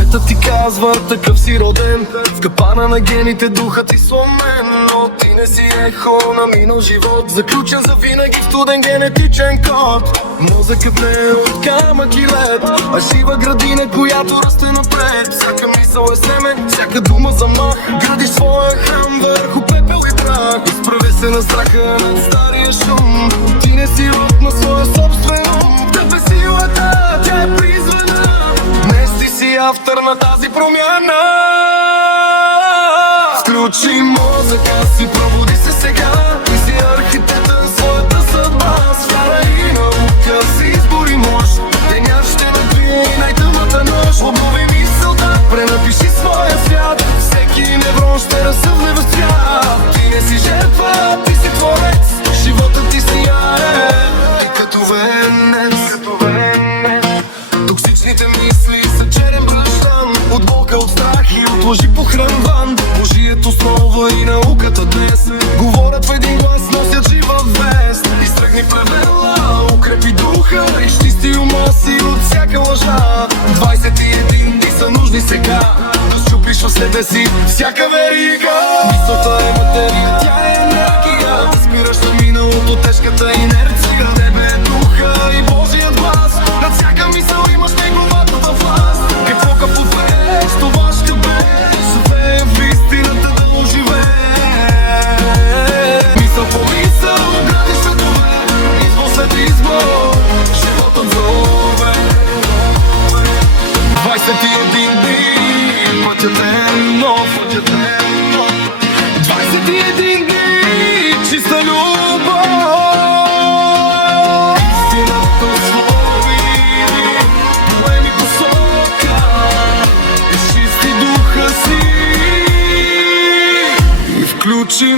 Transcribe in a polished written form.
Светът ти казва, такъв си роден, в капана на гените духът ти сломен. Но ти не си ехо на минал живот, заключен за винаги в студен генетичен код. Мозъкът не е от камък и лед, а жива градина, която расте напред. Всяка мисъл е семе, всяка дума замах. Градиш своя храм върху пепел и прах. Изправи се на страха над стария шум. Ти не си род на своя собствен ум. Тъпе силата, тя е призвана. Днес ти си автор на тази промяна. Включи мозъка си, пробуди се сега. Ти си архитекта на своята съдба. С вяра и наука си избори мощ. Денят ще надвие и най-тъмната нощ. Обнови мисълта, пренапиши своя свят. Всеки неврон ще разсъвне в цвят. Ти не си жертва, ти си творец. Животът ти сияе като венец. Токсичните мисли са черен бръщан, от болка, от страх и от лъжи похранван. Божието основа и науката днес говорят в един глас, носят жива вест. Изтръгни плевела, укрепи духа, изчисти ума си от всяка лъжа. 21 дни са нужни сега, да счупиш в себе си всяка верига. Мисълта е материя, тя е енергия, да спираш на миналото, тежката инерция. Тебе е духа и Божият глас, над всяка мисъл имаш неговата власт. Какво капотвееш, това ще бе, живее в истината да оживее. Мисъл по мисъл, гради светове, избор след избор, животът зове. 21 дни, пътят е нов, 21 дни, чиста любов. Истината слови, поеми посока, изчисти духа си и включи